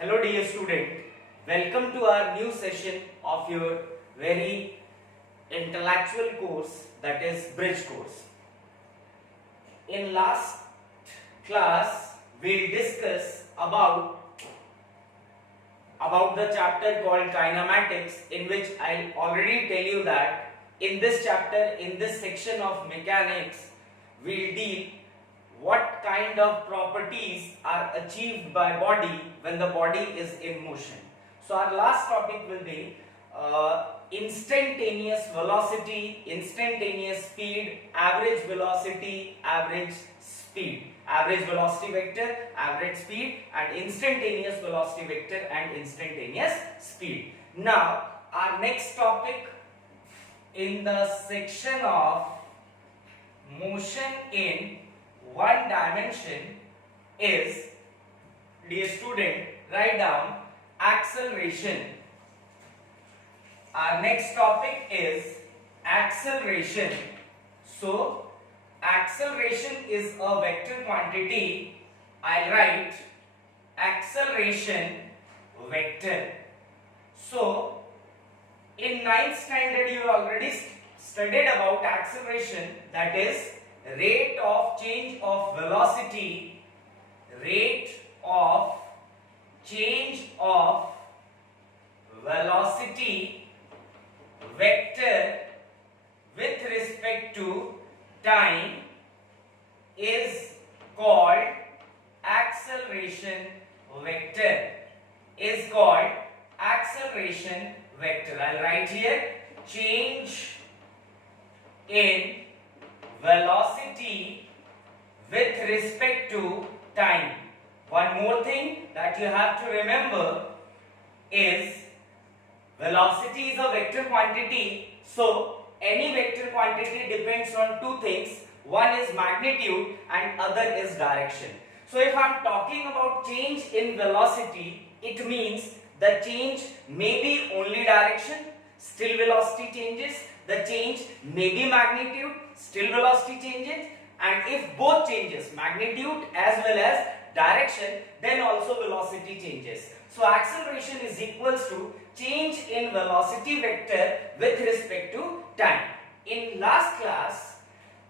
Hello dear student, welcome to our new session of your very intellectual course, that is bridge course. In last class we'll discuss about the chapter called kinematics, in which I'll already tell you that in this chapter, in this section of mechanics, we'll deal what kind of properties are achieved by body when the body is in motion. So our last topic will be instantaneous velocity, instantaneous speed, average velocity, average speed, average velocity vector, average speed, and instantaneous velocity vector and instantaneous speed. Now our next topic in the section of motion in one dimension is, dear student, write down acceleration. Our next topic is acceleration. So acceleration is a vector quantity. I'll write acceleration vector. So in 9th standard you already studied about acceleration, that is rate of change of velocity, rate of change of velocity vector with respect to time is called acceleration vector, is called acceleration vector. I'll write here change in velocity with respect to time. One more thing that you have to remember is velocity is a vector quantity. So any vector quantity depends on two things. One is magnitude and other is direction. So if I am talking about change in velocity, it means the change may be only direction, still velocity changes. The change may be magnitude, still velocity changes, and if both changes, magnitude as well as direction, then also velocity changes. So acceleration is equals to change in velocity vector with respect to time. In last class,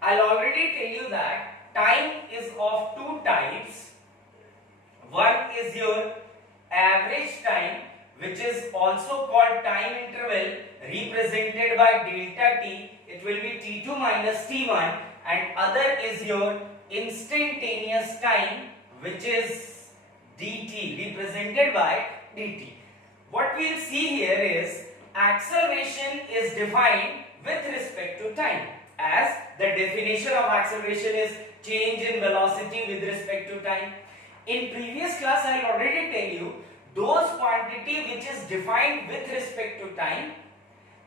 I'll already tell you that time is of two types. One is your average time, which is also called time interval, represented by delta t. It will be t2 minus t1, and other is your instantaneous time, which is dt, represented by dt. What we will see here is acceleration is defined with respect to time, as the definition of acceleration is change in velocity with respect to time. In previous class I will already tell you those quantity which is defined with respect to time,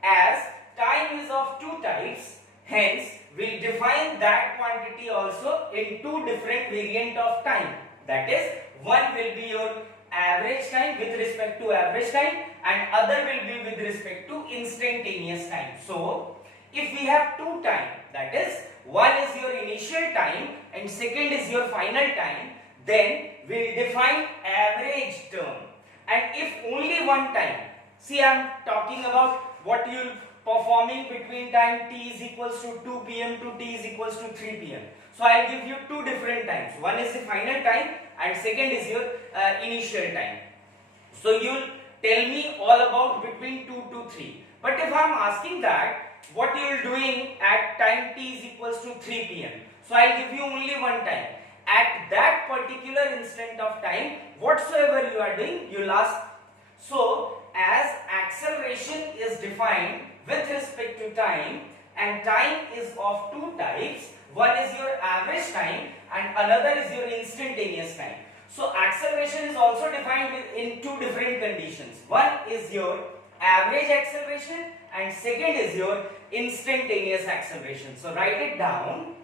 as time is of two types, hence we'll define that quantity also in two different variant of time. That is, one will be your average time with respect to average time, and other will be with respect to instantaneous time. So if we have two time, that is, one is your initial time and second is your final time, then we'll define average term. And if only one time, see I am talking about what you performing between time t is equals to 2 p.m. to t is equals to 3 p.m. So I will give you two different times. One is the final time and second is your initial time. So you will tell me all about between 2 to 3. But if I am asking that what you are doing at time t is equals to 3 p.m. So I will give you only one time. At that particular instant of time, whatsoever you are doing, you will ask. So as acceleration is defined with respect to time, and time is of two types, one is your average time and another is your instantaneous time. So acceleration is also defined in two different conditions. One is your average acceleration and second is your instantaneous acceleration. So write it down.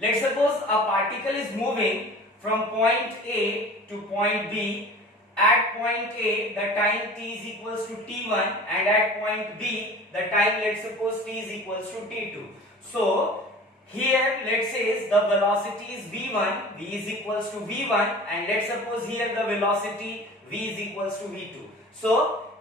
Let's suppose a particle is moving from point A to point B. At point A, the time t is equals to t1, and at point B, the time, let's suppose, t is equals to t2. So here let's say the velocity is v1, v is equals to v1, and let's suppose here the velocity v is equals to v2. So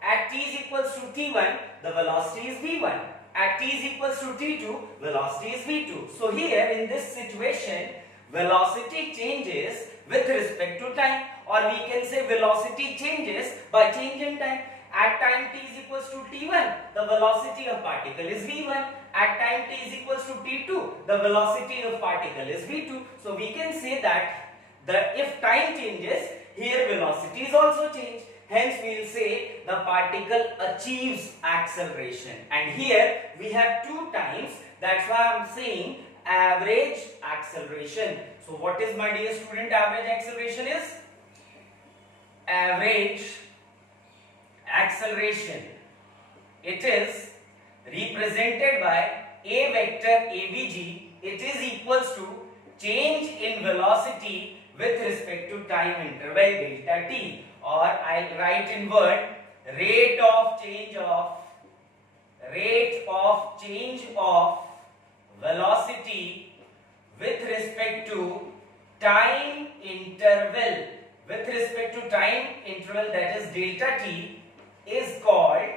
at t is equals to t1, the velocity is v1. At t is equals to t2, velocity is v2. So here in this situation, velocity changes with respect to time, or we can say velocity changes by change in time. At time t is equals to t1, the velocity of particle is v1. At time t is equals to t2, the velocity of particle is v2. So we can say that if time changes, here velocity is also changed. Hence we will say the particle achieves acceleration. And here we have two times. That's why I am saying average acceleration. So what is, my dear student, average acceleration is? Average acceleration, it is represented by a vector avg. It is equals to change in velocity with respect to time interval delta t, or I'll write in word rate of change of velocity with respect to time interval. With respect to time interval, that is delta t, is called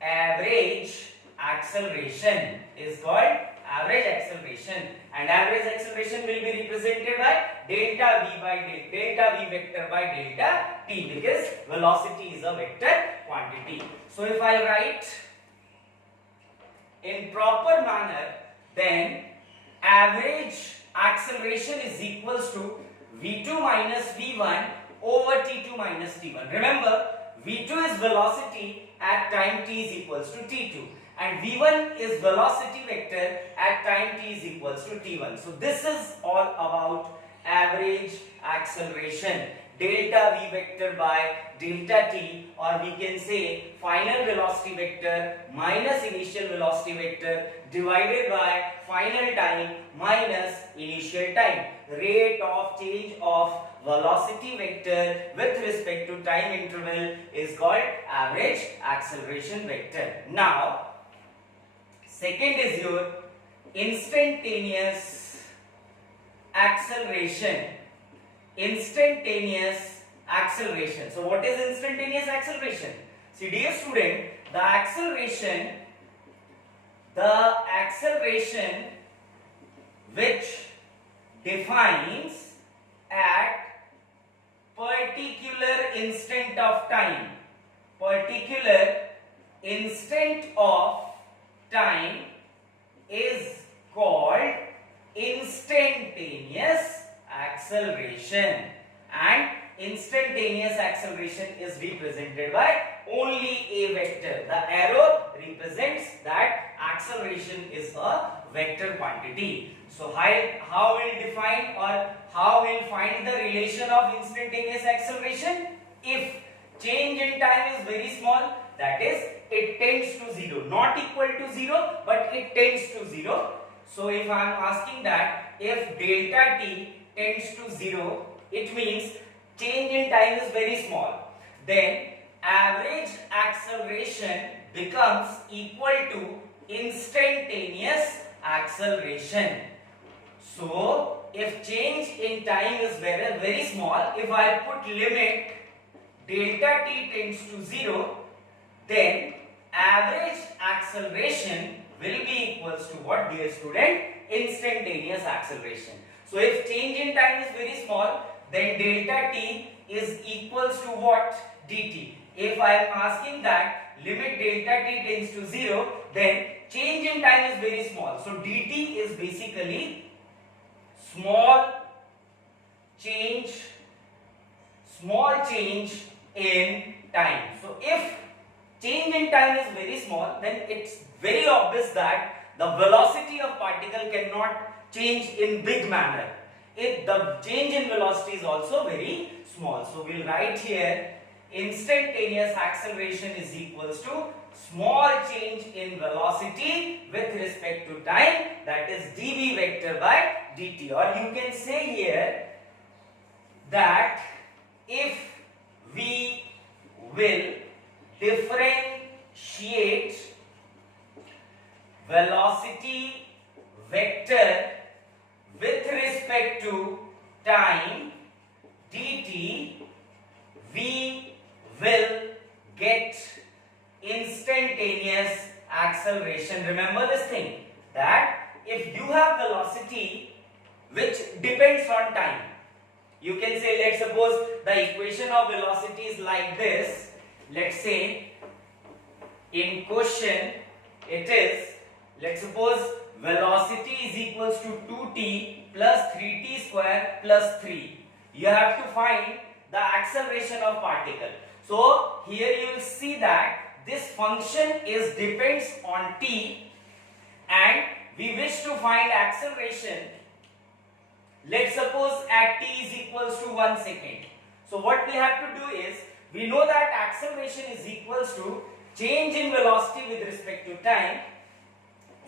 average acceleration. And average acceleration will be represented by delta v vector by delta t, because velocity is a vector quantity. So if I write in proper manner, then average acceleration is equals to v2 minus v1 over t2 minus t1. Remember, v2 is velocity at time t is equals to t2, and v1 is velocity vector at time t is equals to t1. So this is all about average acceleration, delta v vector by delta t, or we can say final velocity vector minus initial velocity vector divided by final time minus initial time. Rate of change of velocity vector with respect to time interval is called average acceleration vector. Now, second is your instantaneous acceleration. Instantaneous acceleration. So what is instantaneous acceleration? See, dear student, the acceleration which defines at particular instant of time. Particular instant of time is called instantaneous acceleration, and instantaneous acceleration is represented by only a vector. The arrow represents that acceleration is a vector quantity. So how will define, or how will find the relation of instantaneous acceleration? If change in time is very small, that is, it tends to 0, not equal to 0, but it tends to 0. So if I am asking that if delta t tends to 0, it means change in time is very small. Then average acceleration becomes equal to instantaneous acceleration. So if change in time is very, very small, if I put limit delta t tends to 0, then average acceleration will be equals to what, dear student? Instantaneous acceleration. So if change in time is very small, then delta t is equals to what? dt. If I am asking that limit delta t tends to 0, then change in time is very small. So dt is basically small change in time. So if change in time is very small, then it's very obvious that the velocity of particle cannot change in big manner. The change in velocity is also very small. So we'll write here instantaneous acceleration is equals to small change in velocity with respect to time, that is dv vector by dt. Or you can say here that if we will differentiate velocity vector with respect to time dt, we will get instantaneous acceleration. Remember this thing, that if you have velocity which depends on time, you can say, let's suppose the equation of velocity is like this. Let's say in question it is, let's suppose velocity is equals to 2t plus 3t square plus 3. You have to find the acceleration of particle. So here you will see that this function is depends on t, and we wish to find acceleration. Let's suppose at t is equals to 1 second. So what we have to do is, we know that acceleration is equals to change in velocity with respect to time.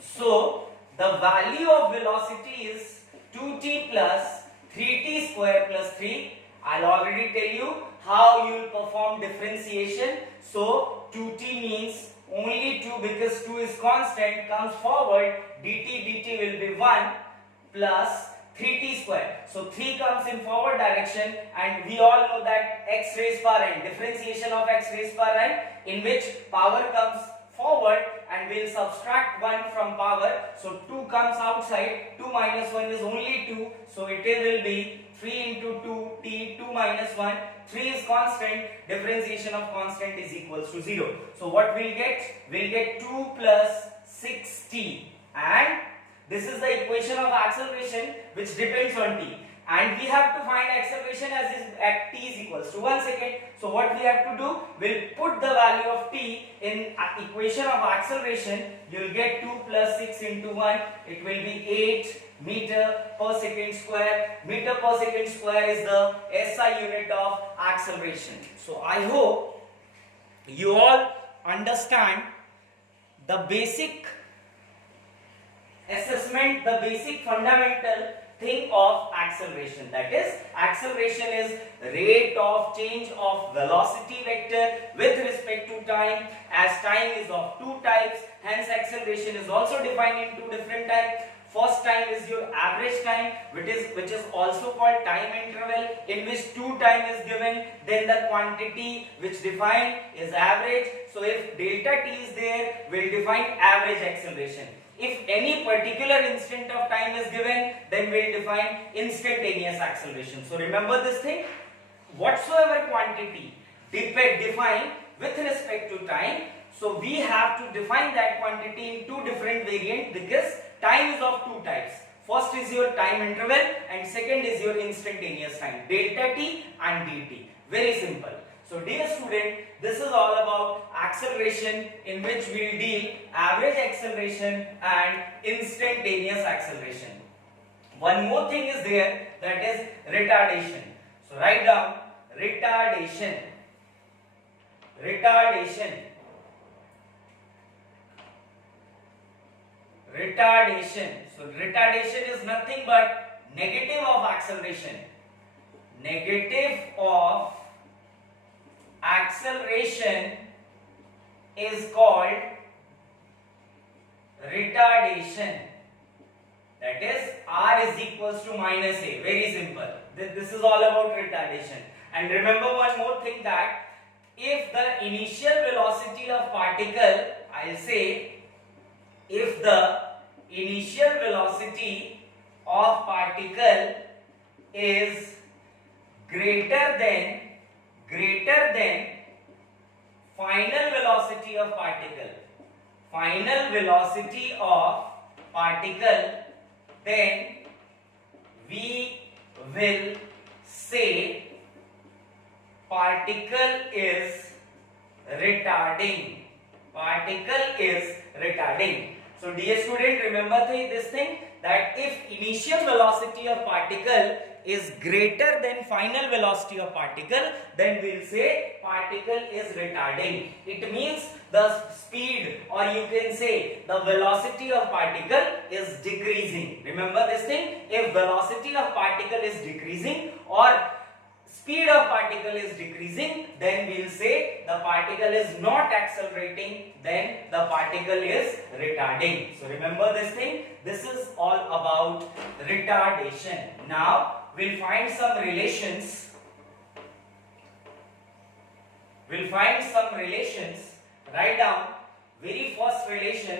So the value of velocity is 2t plus 3t square plus 3. I'll already tell you how you will perform differentiation. So 2t means only 2, because 2 is constant, comes forward, dt will be 1 plus 3t square. So 3 comes in forward direction, and we all know that x raised power n, differentiation of x raised power n, in which power comes forward and will subtract 1 from power. So 2 comes outside, 2 minus 1 is only 2, so it will be 3 into 2 t, 2 minus 1, 3 is constant, differentiation of constant is equals to 0. So what we'll get? We'll get 2 plus 6t, and this is the equation of acceleration which depends on t, and we have to find acceleration as is at t is equals to 1 second. So what we have to do, we'll put the value of t in equation of acceleration. You'll get 2 plus 6 into 1, it will be 8 meter per second square. Meter per second square is the SI unit of acceleration. So I hope you all understand the basic assessment, the basic fundamental thing of acceleration. That is, acceleration is rate of change of velocity vector with respect to time, as time is of two types. Hence acceleration is also defined in two different types. First time is your average time, which is also called time interval, in which two time is given, then the quantity which defined is average. So if delta t is there, we'll define average acceleration. If any particular instant of time is given, then we'll define instantaneous acceleration. So remember this thing, whatsoever quantity defined with respect to time, so we have to define that quantity in two different variants, because time is of two types. First is your time interval and second is your instantaneous time, delta t and dt. Very simple. So dear student, this is all about acceleration, in which we will deal average acceleration and instantaneous acceleration. One more thing is there, that is retardation. So write down retardation. Retardation. Retardation. So retardation is nothing but negative of acceleration. Negative of acceleration is called retardation. That is, r is equals to minus a. Very simple. This is all about retardation. And remember one more thing, that if the initial velocity of particle, I'll say, if the initial velocity of particle is greater than final velocity of particle, then we will say particle is retarding. So dear student, remember this thing, that if initial velocity of particle is greater than final velocity of particle, then we will say particle is retarding. It means the speed, or you can say the velocity of particle is decreasing. Remember this thing, if velocity of particle is decreasing or speed of particle is decreasing, then we will say the particle is not accelerating, then the particle is retarding. So remember this thing, this is all about retardation. Now we'll find some relations we'll find some relations. Write down very first relation,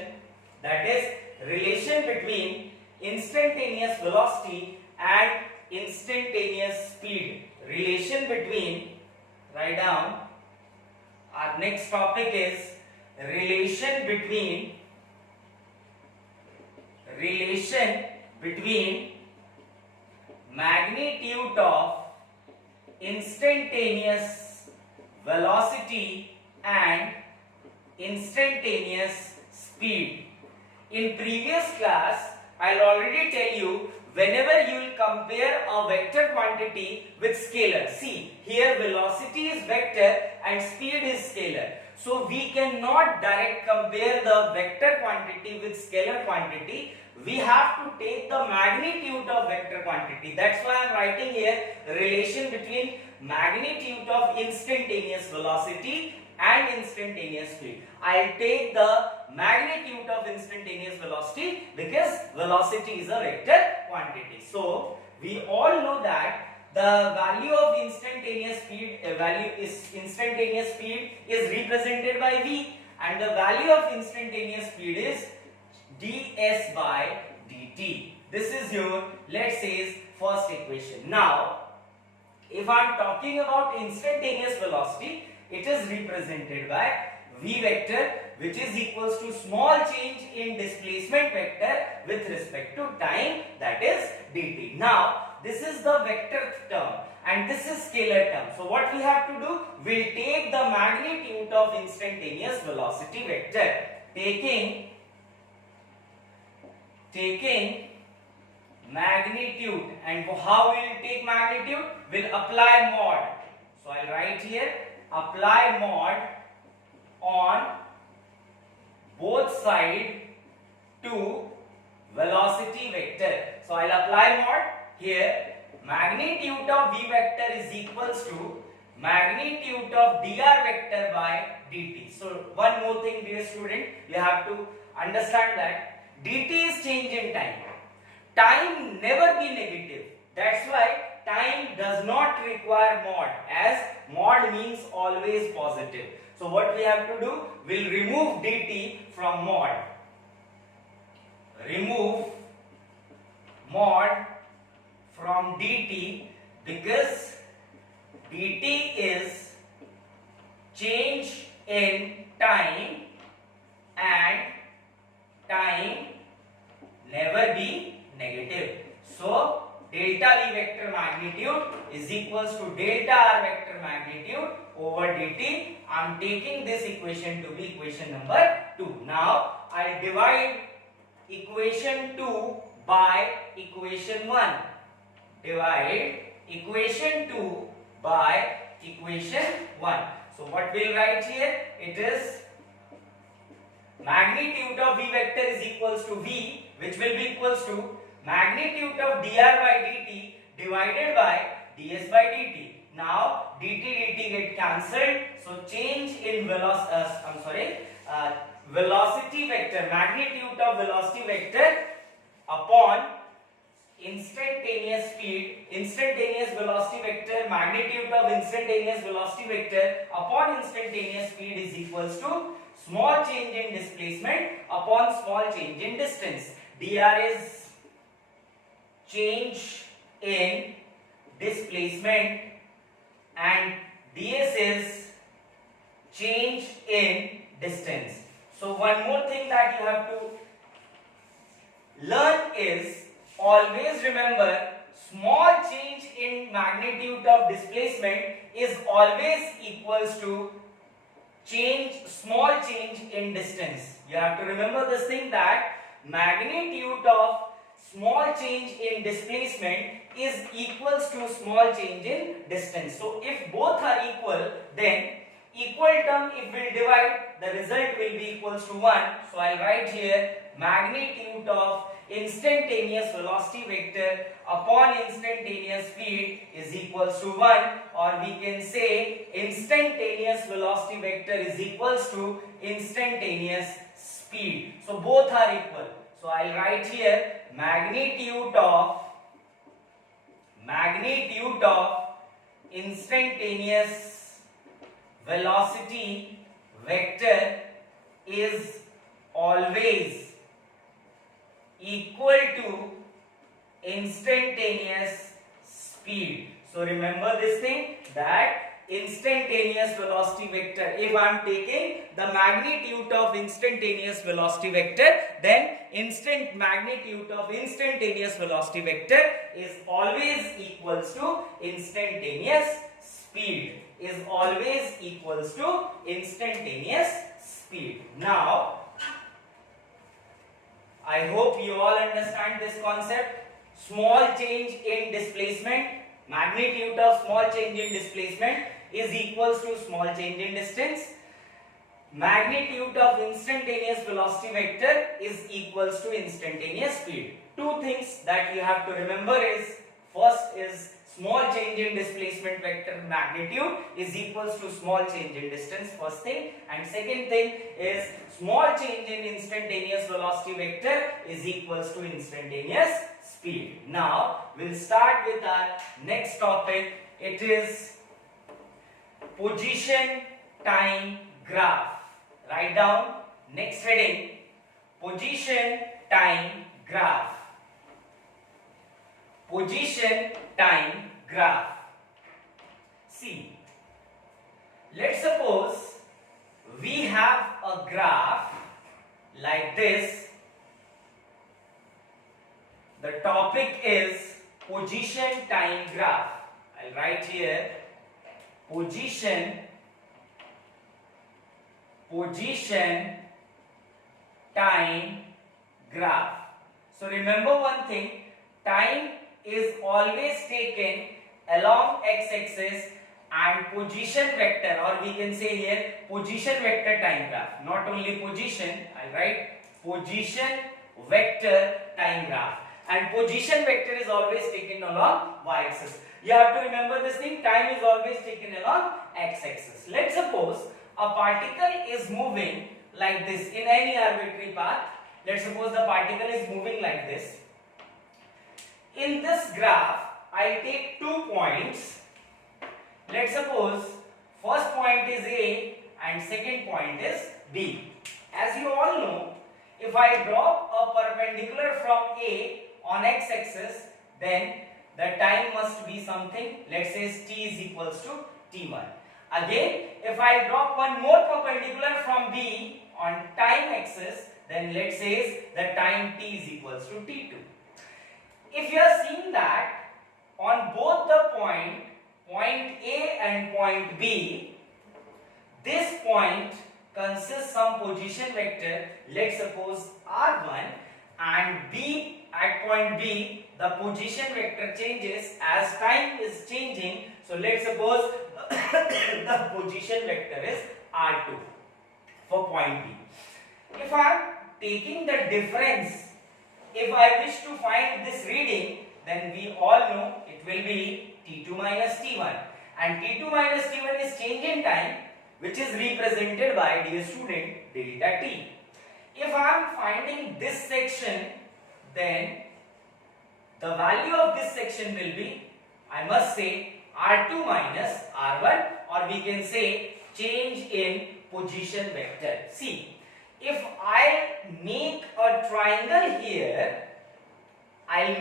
that is relation between instantaneous velocity and instantaneous speed. Relation between, write down, our next topic is relation between magnitude of instantaneous velocity and instantaneous speed. In previous class, I'll already tell you, whenever you will compare a vector quantity with scalar. See, here velocity is vector and speed is scalar. So we cannot direct compare the vector quantity with scalar quantity. We have to take the magnitude of vector quantity. That's why I am writing here relation between magnitude of instantaneous velocity and instantaneous speed. I'll take the magnitude of instantaneous velocity because velocity is a vector quantity. So we all know that the value of instantaneous speed is represented by v, and the value of instantaneous speed is ds by dt. This is your, let's say, first equation. Now if I am talking about instantaneous velocity, it is represented by v vector, which is equals to small change in displacement vector with respect to time, that is dt. Now this is the vector term and this is scalar term. So what we have to do, we'll take the magnitude of instantaneous velocity vector, taking magnitude. And how we will take magnitude? We'll apply mod. So I'll write here apply mod on both sides to velocity vector. So I'll apply mod here. Magnitude of v vector is equals to magnitude of dr vector by dt. So one more thing, dear student, you have to understand that dt is change in time. Time never be negative. That's why time does not require mod, as mod means always positive. So what we have to do, we'll remove dt from mod. Remove mod from dt because dt is change in time and time never be negative. So delta v vector magnitude is equals to delta r vector magnitude over dt. I am taking this equation to be equation number 2. Now I divide equation 2 by equation 1. Divide equation 2 by equation 1. So what we'll write here? It is magnitude of v vector is equals to v, which will be equals to magnitude of dr by dt divided by ds by dt. Now dt get cancelled, so change in velocity vector, magnitude of velocity vector upon instantaneous speed, instantaneous velocity vector, magnitude of instantaneous velocity vector upon instantaneous speed is equals to small change in displacement upon small change in distance. dr is change in displacement and ds is change in distance. So one more thing that you have to learn is, always remember, small change in magnitude of displacement is always equals to small change in distance. You have to remember this thing, that magnitude of small change in displacement is equals to small change in distance. So if both are equal, then equal term if we divide, the result will be equals to 1. So I'll write here magnitude of instantaneous velocity vector upon instantaneous speed is equals to 1, or we can say instantaneous velocity vector is equals to instantaneous speed. So both are equal. So I'll write here magnitude of instantaneous velocity vector is always equal to instantaneous speed. So remember this thing, that instantaneous velocity vector, if I am taking the magnitude of instantaneous velocity vector, then magnitude of instantaneous velocity vector is always equals to instantaneous speed, is always equals to instantaneous speed. Now I hope you all understand this concept. Small change in displacement, magnitude of small change in displacement is equals to small change in distance. Magnitude of instantaneous velocity vector is equals to instantaneous speed. Two things that you have to remember is, first is small change in displacement vector magnitude is equals to small change in distance, first thing, and second thing is small change in instantaneous velocity vector is equals to instantaneous speed. Now we'll start with our next topic. It is position time graph. Write down next heading, position time graph. Position time graph. See, let's suppose we have a graph like this. The topic is position time graph. I'll write here position time graph. So remember one thing, time is always taken along x-axis and position vector, or we can say here position vector time graph. Not only position, I write position vector time graph, and position vector is always taken along y-axis. You have to remember this thing, time is always taken along x-axis. Let's suppose a particle is moving like this in any arbitrary path. Let's suppose the particle is moving like this. In this graph, I take 2 points. Let's suppose first point is A and second point is B. As you all know, if I drop a perpendicular from A on x-axis, then the time must be something, let's say t is equals to t1. Again, if I drop one more perpendicular from B on time axis, then let's say the time t is equals to t2. If you are seeing that on both the point A and point B, this point consists some position vector, let's suppose r1, and B at point B, the position vector changes as time is changing. So let's suppose the position vector is r2 for point B. If I am taking the difference, if I wish to find this reading, then we all know it will be t2 minus t1, and t2 minus t1 is change in time, which is represented by, dear student, delta t. If I am finding this section, then the value of this section will be, I must say, r2 minus r1, or we can say change in position vector. See, if I make a triangle here, I'll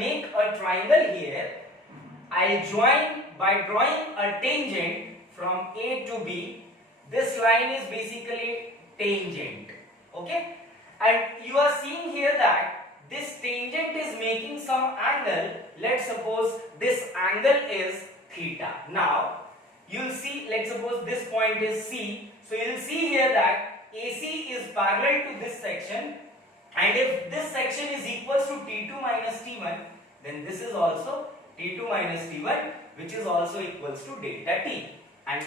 join by drawing a tangent from A to B. This line is basically tangent, okay? And you are seeing here that this tangent is making some angle. Let's suppose this angle is theta. Now, you'll see, let's suppose this point is C. So, you'll see here that AC is parallel to this section, and if this section is equals to T2 minus T1, then this is also T2 minus T1, which is also equals to delta T. And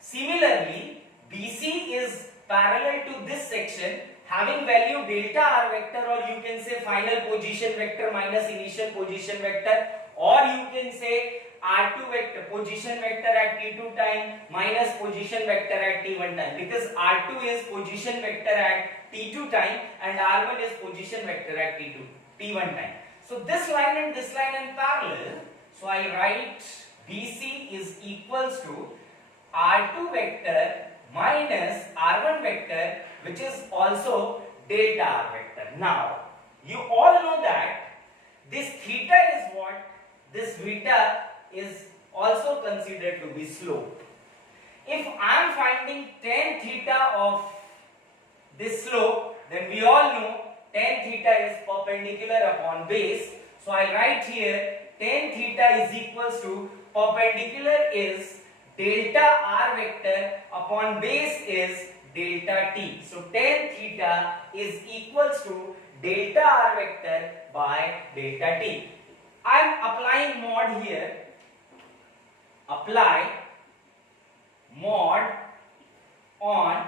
similarly, BC is parallel to this section, having value delta R vector, or you can say final position vector minus initial position vector, or you can say R2 vector, position vector at T2 time minus position vector at T1 time, because R2 is position vector at T2 time and R1 is position vector at T1 time. So this line and this line in parallel, so I write BC is equals to R2 vector minus r1 vector, which is also delta r vector. Now, you all know that this theta is what? This theta is also considered to be slope. If I am finding tan theta of this slope, then we all know tan theta is perpendicular upon base. So I write here tan theta is equals to perpendicular is delta r vector upon base is delta t. So tan theta is equals to delta r vector by delta t. I am applying mod here. Apply mod on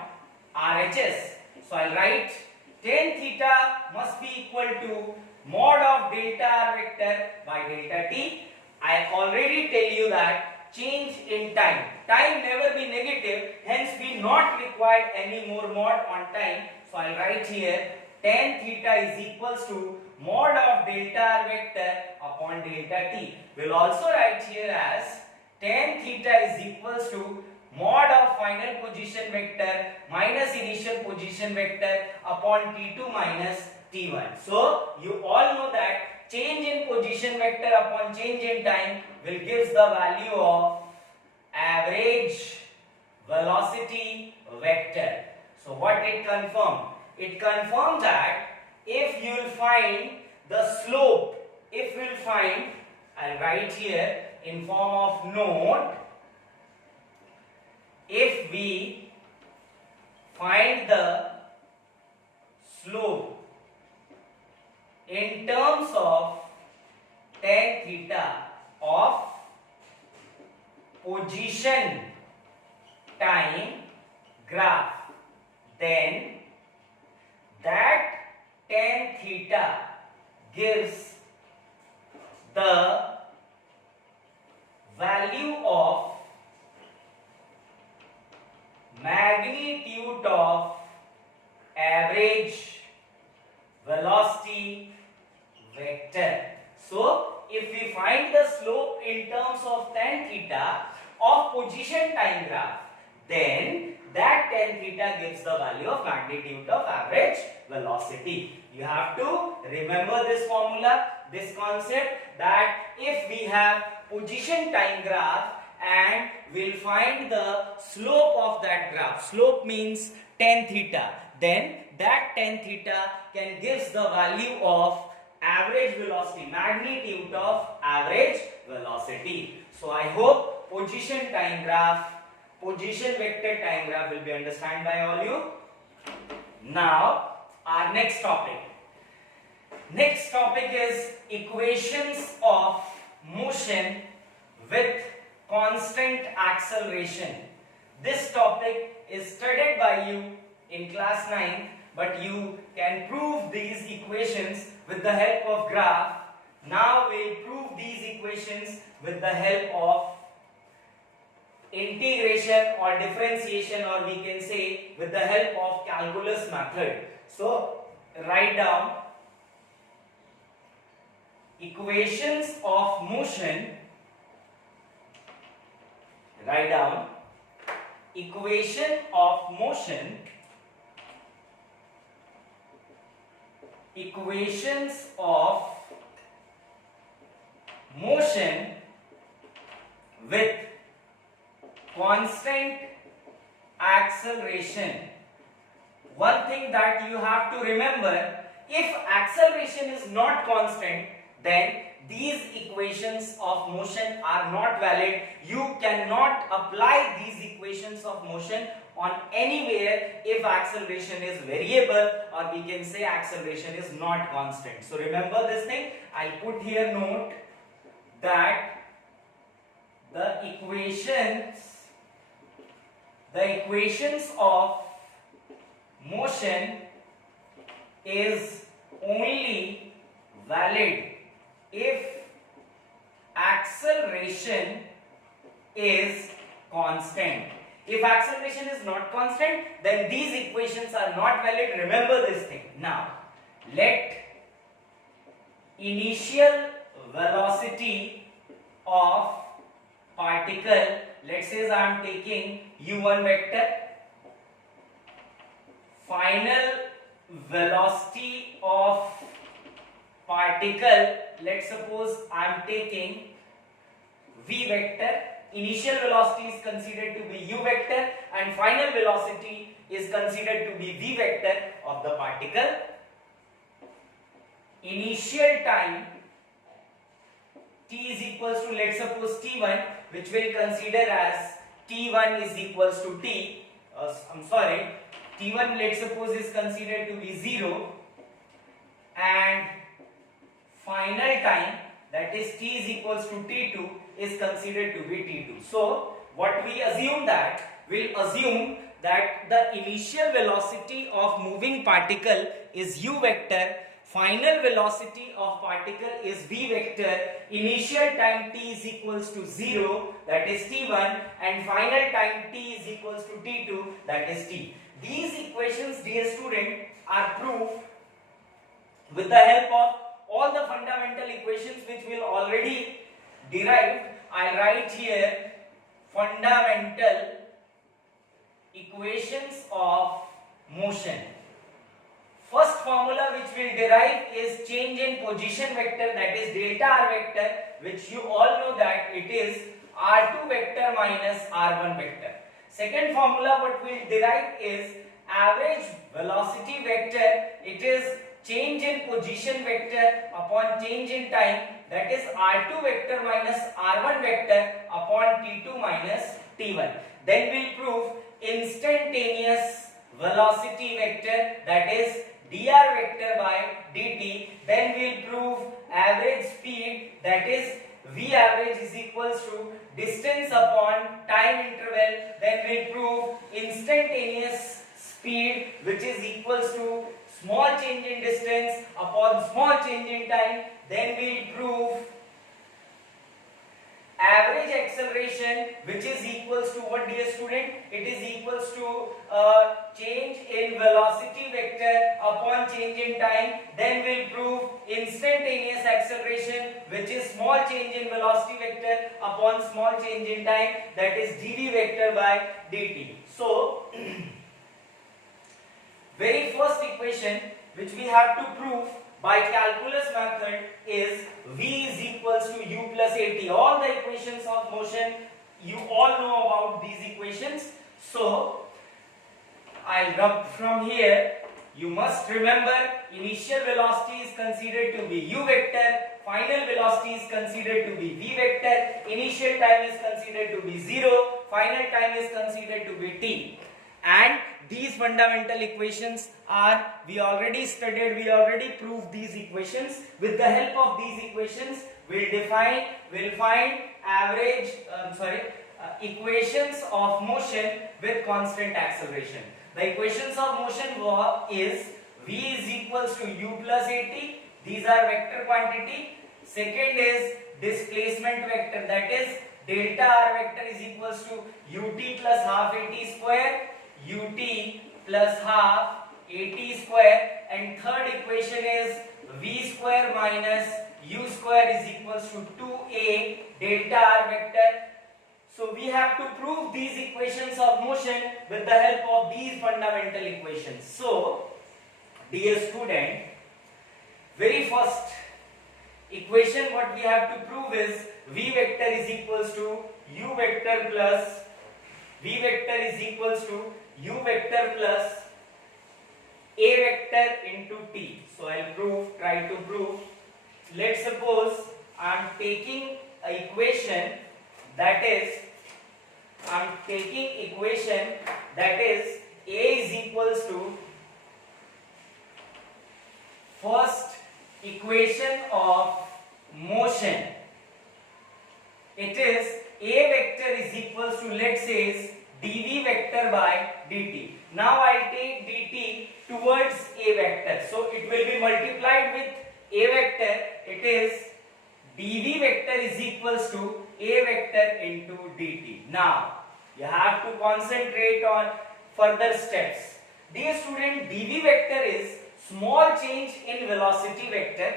RHS. So I'll write tan theta must be equal to mod of delta r vector by delta t. I already tell you that change in time. Time never be negative, hence we not required any more mod on time. So I'll write here tan theta is equals to mod of delta r vector upon delta t. We'll also write here as tan theta is equals to mod of final position vector minus initial position vector upon t2 minus t1. So you all know that change in position vector upon change in time will gives the value of average velocity vector. So what it confirms? It confirms that if you will find the slope, if we will find, I'll write here in form of note, if we find the slope in terms of tan theta of position time graph, then that tan theta gives the value of magnitude of average velocity vector. So if we find the slope in terms of tan theta of position time graph, then that tan theta gives the value of magnitude of average velocity. You have to remember this formula, this concept, that if we have position time graph and we'll find the slope of that graph, slope means tan theta, then that tan theta can give the value of average velocity, magnitude of average velocity. So I hope position time graph, position vector time graph will be understood by all you. Now our next topic. Next topic is equations of motion with constant acceleration. This topic is studied by you in class 9, but you can prove these equations with the help of graph. Now we will prove these equations with the help of integration or differentiation, or we can say with the help of calculus method. So write down equations of motion. Write down equation of motion, equations of motion with constant acceleration. One thing that you have to remember, if acceleration is not constant, then these equations of motion are not valid. You cannot apply these equations of motion on anywhere if acceleration is variable, or we can say acceleration is not constant. So remember this thing. I'll put here note that the equations of motion is only valid if acceleration is constant. If acceleration is not constant, then these equations are not valid. Remember this thing. Now, let initial velocity of particle, let's say I am taking u1 vector, final velocity of particle, let's suppose I am taking v vector, initial velocity is considered to be u vector and final velocity is considered to be v vector of the particle. Initial time t is equals to, let's suppose t1, which we'll consider as t1 is equals to t1 let's suppose is considered to be 0, and final time, that is t is equals to t2, is considered to be t2. So what we assume that, we'll assume that the initial velocity of moving particle is u vector, final velocity of particle is v vector, initial time t is equals to 0, that is t1, and final time t is equals to t2, that is t. These equations, dear student, are proved with the help of all the fundamental equations which we already derived. I write here fundamental equations of motion. First formula which we will derive is change in position vector, that is delta r vector, which you all know that it is r2 vector minus r1 vector. Second formula what we will derive is average velocity vector, it is change in position vector upon change in time, that is r2 vector minus r1 vector upon t2 minus t1. Then we will prove instantaneous velocity vector, that is dr vector by dt. Then we will prove average speed, that is v average is equals to distance upon time interval. Then we will prove instantaneous speed, which is equals to small change in distance upon small change in time. Then we will prove average acceleration, which is equals to what, dear student? It is equals to change in velocity vector upon change in time. Then we will prove instantaneous acceleration, which is small change in velocity vector upon small change in time, that is dv vector by dt. So very first equation which we have to prove by calculus method is v is equals to u plus at. All the equations of motion, you all know about these equations. So I'll rub from here. You must remember initial velocity is considered to be u vector, final velocity is considered to be v vector, initial time is considered to be 0, final time is considered to be t. And these fundamental equations are, we already studied, we already proved these equations. With the help of these equations, we'll find average, equations of motion with constant acceleration. The equations of motion is v is equals to u plus at. These are vector quantity. Second is displacement vector, that is delta r vector is equals to ut plus half at square, ut plus half at square, and third equation is v square minus u square is equals to 2a delta r vector. So we have to prove these equations of motion with the help of these fundamental equations. So dear student, very first equation what we have to prove is v vector is equals to u vector plus v vector is equals to u vector plus a vector into t. So I'll try to prove. Let's suppose I am taking an equation that is a is equals to first equation of motion. It is a vector is equals to, let's say, dv vector by dt. Now I'll take dt towards a vector, so it will be multiplied with a vector. It is dv vector is equals to a vector into dt. Now you have to concentrate on further steps. Dear student, dv vector is small change in velocity vector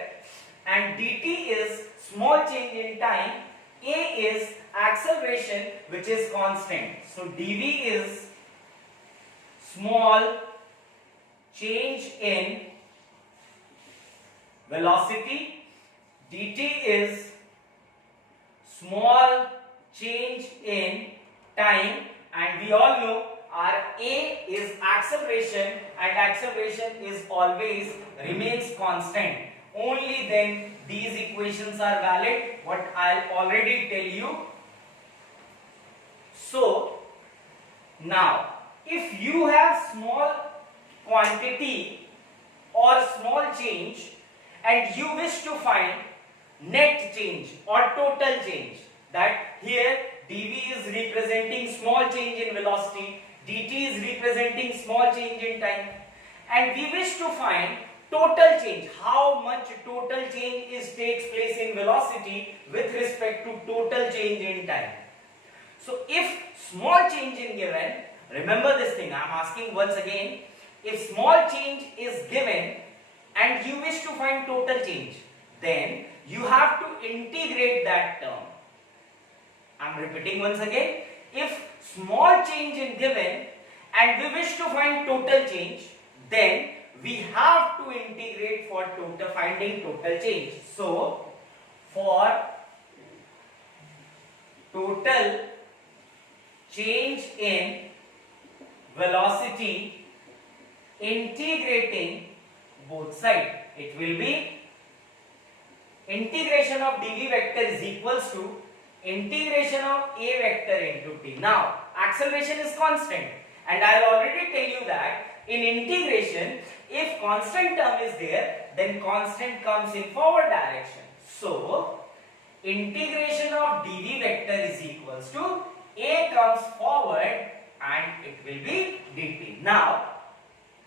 and dt is small change in time. A is acceleration, which is constant. So dv is small change in velocity, dt is small change in time, and we all know our a is acceleration, and acceleration is always remains constant. Only then these equations are valid, what I'll already tell you. So now if you have small quantity or small change and you wish to find net change or total change, that here dv is representing small change in velocity, dt is representing small change in time, and we wish to find total change, how much total change takes place in velocity with respect to total change in time. So if small change is given, remember this thing, I am asking once again, if small change is given and you wish to find total change, then you have to integrate that term. I am repeating once again, if small change is given and we wish to find total change, then we have to integrate for finding total change. So for total change in velocity, integrating both sides, it will be integration of dv vector is equals to integration of a vector into t. Now acceleration is constant, and I will already tell you that in integration, if constant term is there, then constant comes in forward direction. So integration of dv vector is equals to a comes forward and it will be dt. Now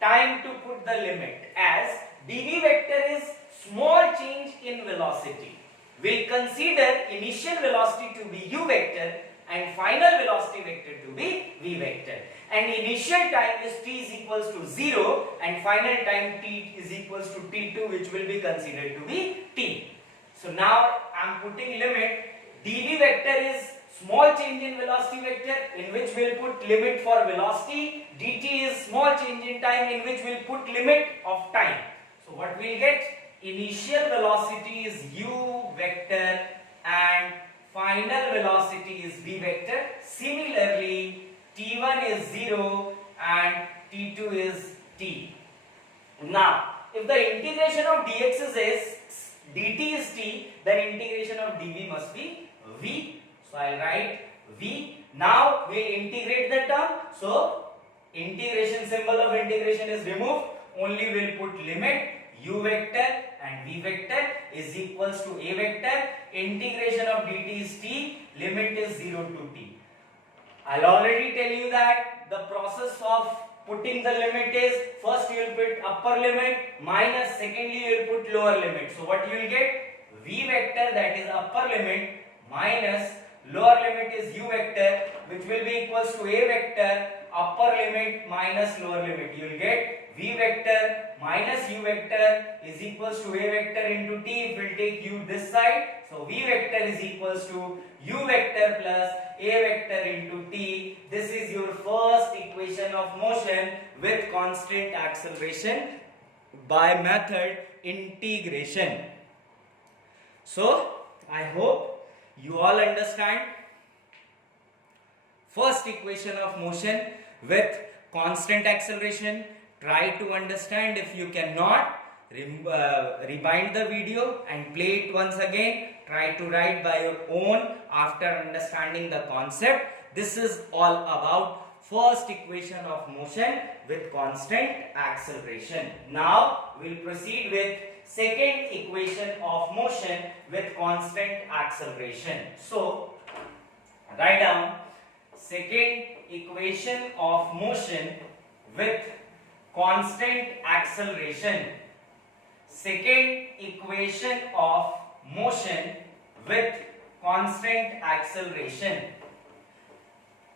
time to put the limit, as dv vector is small change in velocity. We'll consider initial velocity to be u vector and final velocity vector to be v vector. And initial time is t is equals to 0 and final time t is equals to t2, which will be considered to be t. So now I am putting limit, dv vector is small change in velocity vector, in which we'll put limit for velocity, dt is small change in time, in which we'll put limit of time. So what we'll get, initial velocity is u vector and final velocity is v vector. Similarly t1 is 0 and t2 is t. Now if the integration of dx is s, dt is t, then integration of dv must be v. So I'll write v. Now we'll integrate the term. So integration, symbol of integration is removed. Only we'll put limit u vector and v vector is equals to a vector. Integration of dt is t. Limit is 0 to t. I'll already tell you that the process of putting the limit is, first you will put upper limit minus, secondly you will put lower limit. So what you will get, v vector, that is upper limit, minus lower limit is u vector, which will be equals to a vector, upper limit minus lower limit. You will get v vector minus u vector is equals to a vector into t. If we will take u this side, so v vector is equals to u vector plus a vector into t. This is your first equation of motion with constant acceleration by method integration. So I hope you all understand first equation of motion with constant acceleration. Try to understand. If you cannot, rewind the video and play it once again. Try to write by your own after understanding the concept. This is all about first equation of motion with constant acceleration. Now we'll proceed with second equation of motion with constant acceleration. So write down second equation of motion with constant acceleration. Second equation of motion with constant acceleration.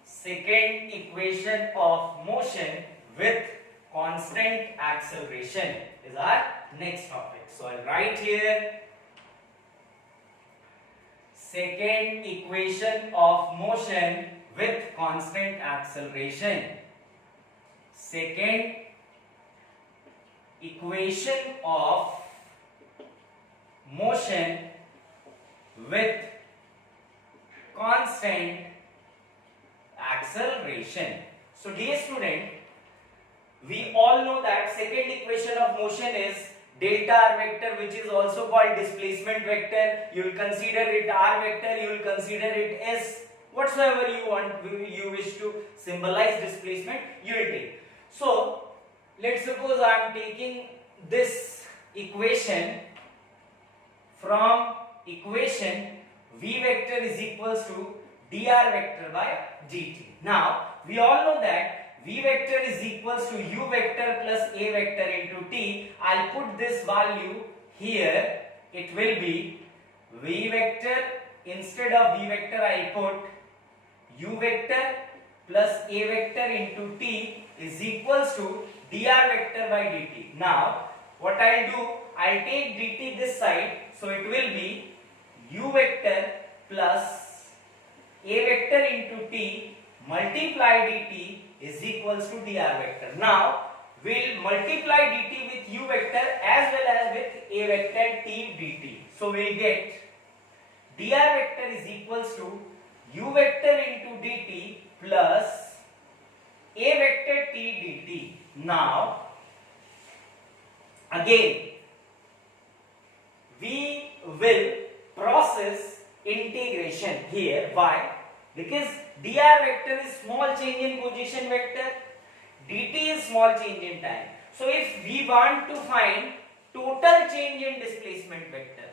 Second equation of motion with constant acceleration is our next topic. So I'll write here second equation of motion with constant acceleration. Second equation of motion with constant acceleration. So dear student, we all know that second equation of motion is delta r vector, which is also called displacement vector. You will consider it r vector, you will consider it s, whatsoever you want, you wish to symbolize displacement, you will take. So let's suppose I am taking this equation from equation v vector is equals to dr vector by dt. Now we all know that v vector is equals to u vector plus a vector into t. I'll put this value here. It will be v vector, instead of v vector I'll put u vector plus a vector into t is equals to dr vector by dt. Now what I'll do, I'll take dt this side, so it will be u vector plus a vector into t multiply dt is equals to dr vector. Now we'll multiply dt with u vector as well as with a vector t dt. So we'll get dr vector is equals to u vector into dt plus a vector t dt. Now again we will process integration here. Why? Because dr vector is small change in position vector, dt is small change in time. So if we want to find total change in displacement vector,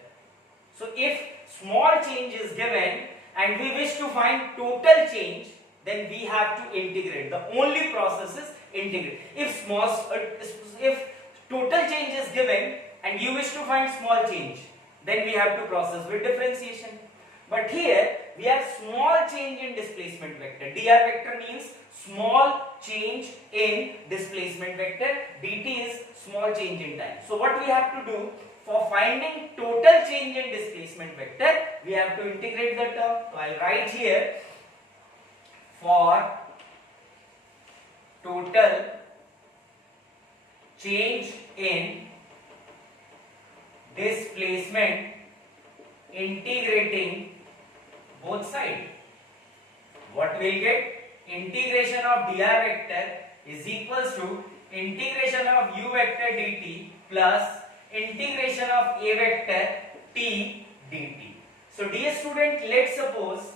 so if small change is given and we wish to find total change, then we have to integrate. The only process is integrate. If total change is given and you wish to find small change, then we have to process with differentiation. But here we have small change in displacement vector. dr vector means small change in displacement vector, dt is small change in time. So what we have to do for finding total change in displacement vector, we have to integrate the term. So I'll write here for total change in displacement integrating both sides. What we'll get? Integration of dr vector is equals to integration of u vector dt plus integration of a vector t dt. So dear student, let's suppose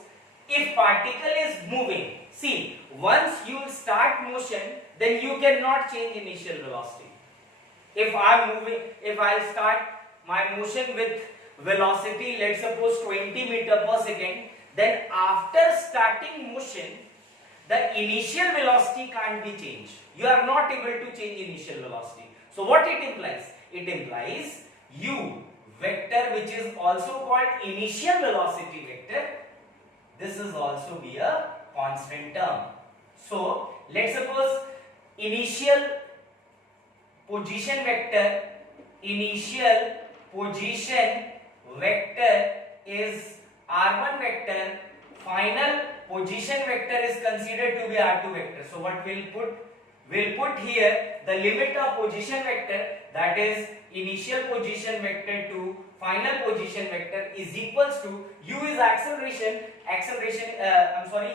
if particle is moving, see, once you start motion, then you cannot change initial velocity. If I'll start my motion with velocity, let's suppose 20 meter per second, then after starting motion, the initial velocity can't be changed. You are not able to change initial velocity. So what it implies? It implies u vector, which is also called initial velocity vector, this is also be a constant term. So let's suppose initial position vector is r1 vector, final position vector is considered to be r2 vector. So what we'll put here the limit of position vector, that is initial position vector to final position vector, is equals to u is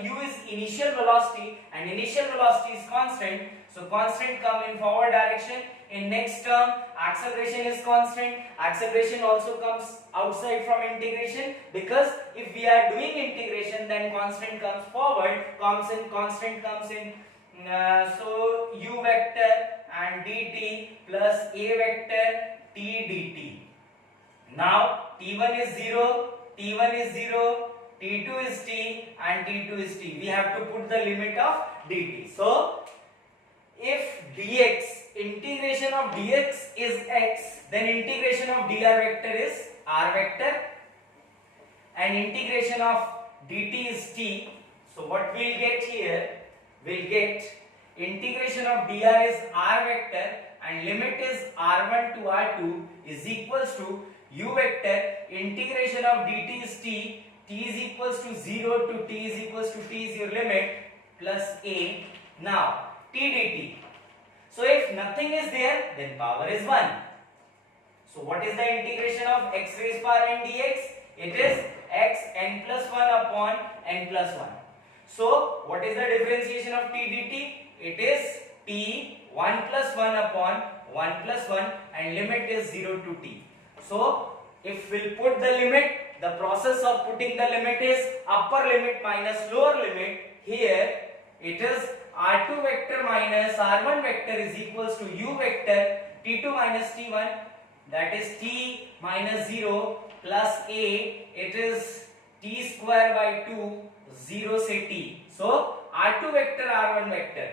u is initial velocity and initial velocity is constant. So constant come in forward direction. In next term, acceleration is constant. Acceleration also comes outside from integration, because if we are doing integration, then constant comes forward, constant comes in. So u vector and dt plus a vector t dt. Now t1 is 0, t1 is 0, t2 is t and t2 is t. We have to put the limit of dt. So if integration of dx is x, then integration of dr vector is r vector and integration of dt is t. So what we'll get here, we'll get integration of dr is r vector and limit is r1 to r2 is equals to u vector, integration of dt is t, t is equals to 0 to t is equals to t is your limit, plus a. Now t dt. So if nothing is there, then power is 1. So what is the integration of x raised power n dx? It is x n plus 1 upon n plus 1. So what is the differentiation of t dt? It is t 1 plus 1 upon 1 plus 1 and limit is 0 to t. So if we'll put the limit, the process of putting the limit is upper limit minus lower limit. Here it is r2 vector minus r1 vector is equals to u vector t2 minus t1, that is t minus 0 plus a, it is t square by 2, 0 say t. So r2 vector r1 vector,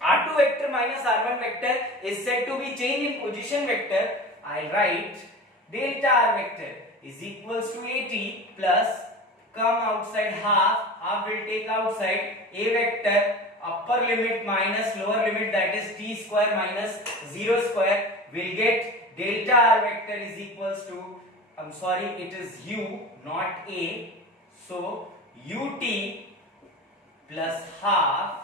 r2 vector minus r1 vector is said to be change in position vector. I'll write delta r vector is equals to at plus, come outside half will take outside, a vector upper limit minus lower limit, that is t square minus 0 square, will get delta r vector is equals to, I'm sorry, it is u not a, so ut plus half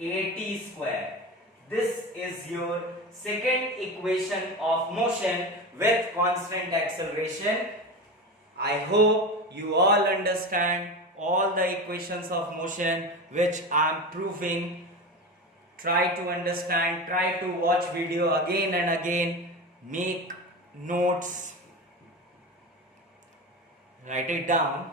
at square. This is your second equation of motion with constant acceleration. I hope you all understand all the equations of motion which I am proving. Try to understand, try to watch video again and again, make notes, write it down.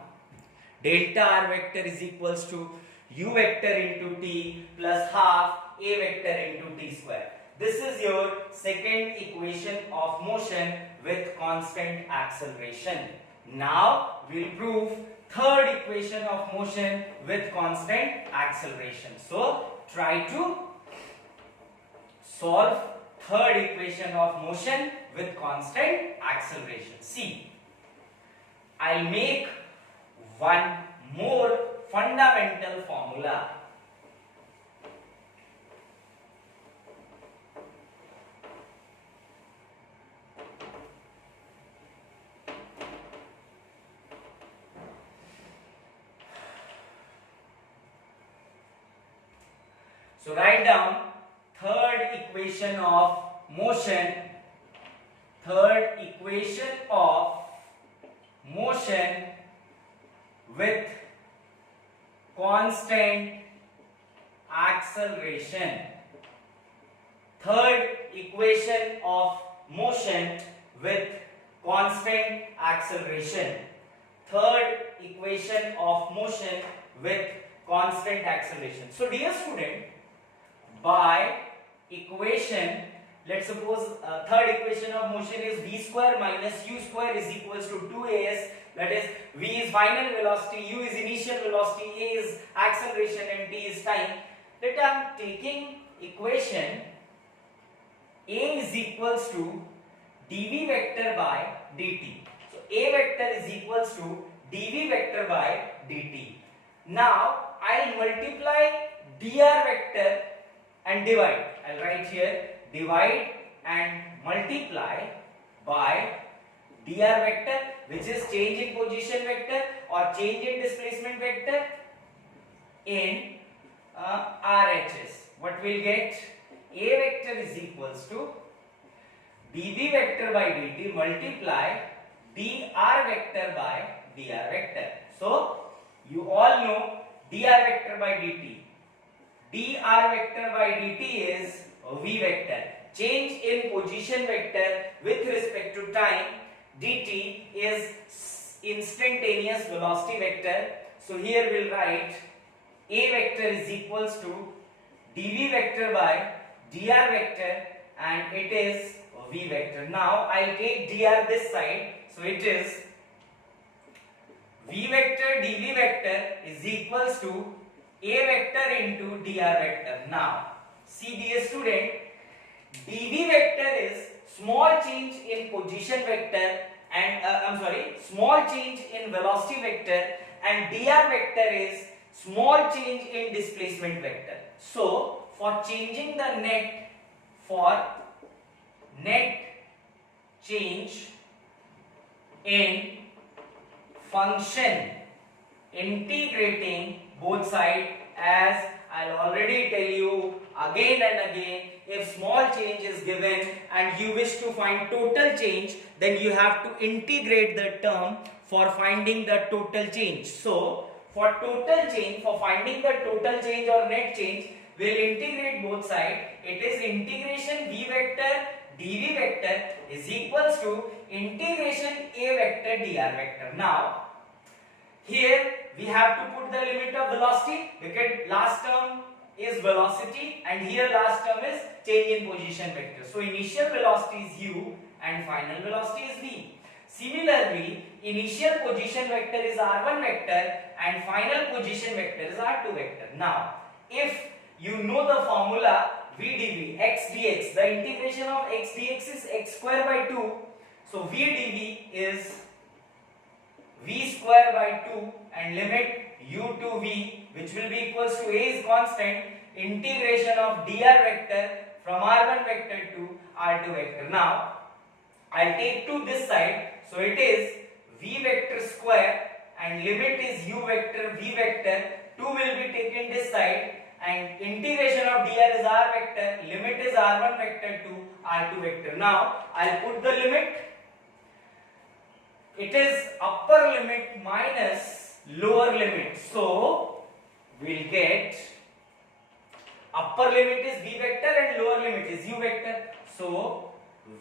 Delta r vector is equals to u vector into t plus half a vector into t square. This is your second equation of motion with constant acceleration. Now we'll prove third equation of motion with constant acceleration. So try to solve third equation of motion with constant acceleration. See, I'll make one more fundamental formula. So write down third equation of motion, third equation of motion with constant acceleration. Third equation of motion with constant acceleration. Third equation of motion with constant acceleration. So dear student, by equation, let's suppose third equation of motion is v square minus u square is equals to 2as, that is v is final velocity, u is initial velocity, a is acceleration and t is time. That I am taking equation a is equals to dv vector by dt. So a vector is equals to dv vector by dt. Now I will multiply dr vector and divide. I will write here divide and multiply by dr vector, which is change in position vector or change in displacement vector, in RHS. What we'll get? A vector is equals to dv vector by dt multiply dr vector by dr vector. So you all know dr vector by dt. dr vector by dt is v vector. Change in position vector with respect to time. Dt is instantaneous velocity vector. So here we'll write a vector is equals to dv vector by dr vector and it is v vector. Now I'll take dr this side. So it is v vector dv vector is equals to a vector into dr vector. Now see dear student, dv vector is small change in position vector and small change in velocity vector, and dr vector is small change in displacement vector. So for changing the net change in function integrating both sides as I'll already tell you again and again, if small change is given and you wish to find total change, then you have to integrate the term for finding the total change. So for total change, for finding the total change or net change, we'll integrate both sides. It is integration v vector dv vector is equals to integration a vector dr vector. Now here we have to put the limit of velocity because last term is velocity and here last term is change in position vector. So initial velocity is u and final velocity is v. Similarly, initial position vector is r1 vector and final position vector is r2 vector. Now, if you know the formula v dv x dx, the integration of x dx is x square by 2. So v dv is v square by 2 and limit u to v, which will be equals to a is constant, integration of dr vector from r1 vector to r2 vector. Now I'll take to this side, so it is v vector square and limit is u vector v vector, 2 will be taken this side and integration of dr is r vector, limit is r1 vector to r2 vector. Now I'll put the limit. It is upper limit minus lower limit. So we'll get upper limit is v vector and lower limit is u vector. So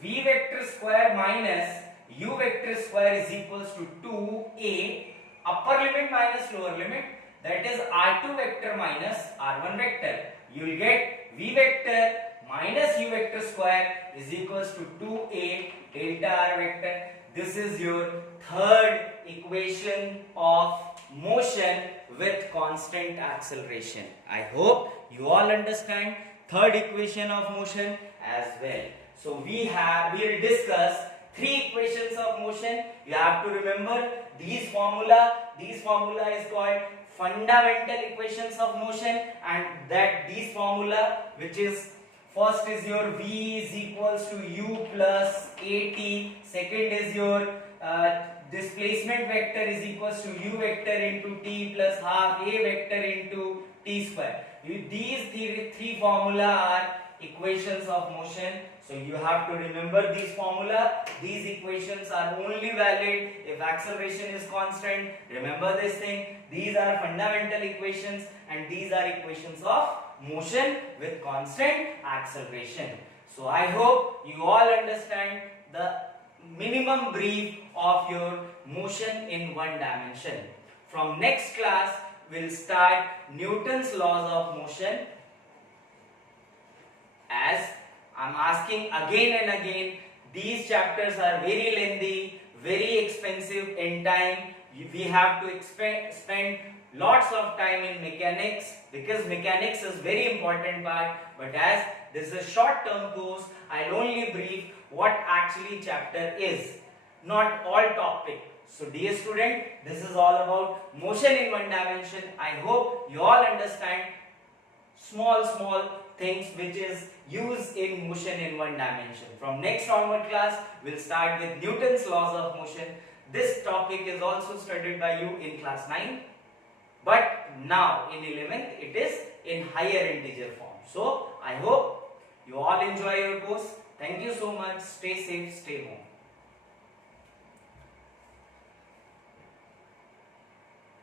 v vector square minus u vector square is equals to 2a, upper limit minus lower limit, that is r2 vector minus r1 vector. You will get v vector minus u vector square is equals to 2a delta r vector. This is your third equation of motion with constant acceleration. I hope you all understand third equation of motion as well. So we will discuss three equations of motion. You have to remember these formula. These formula is called fundamental equations of motion, and that these formula, which is first is your v is equals to u plus at, second is your displacement vector is equals to u vector into t plus half a vector into t square. These three formula are equations of motion. So you have to remember these formula. These equations are only valid if acceleration is constant. Remember this thing. These are fundamental equations and these are equations of motion with constant acceleration. So I hope you all understand the minimum brief of your motion in one dimension. From next class we'll start Newton's laws of motion. As I'm asking again and again, these chapters are very lengthy, very expensive in time. We have to spend lots of time in mechanics because mechanics is very important part. But as this is a short term course, I'll only brief what actually chapter is, not all topic. So dear student, this is all about motion in one dimension. I hope you all understand small things which is used in motion in one dimension. From next onward class, we'll start with Newton's laws of motion. This topic is also studied by you in class 9, but now in 11th it is in higher integer form. So I hope you all enjoy your course. Thank you so much. Stay safe, stay home.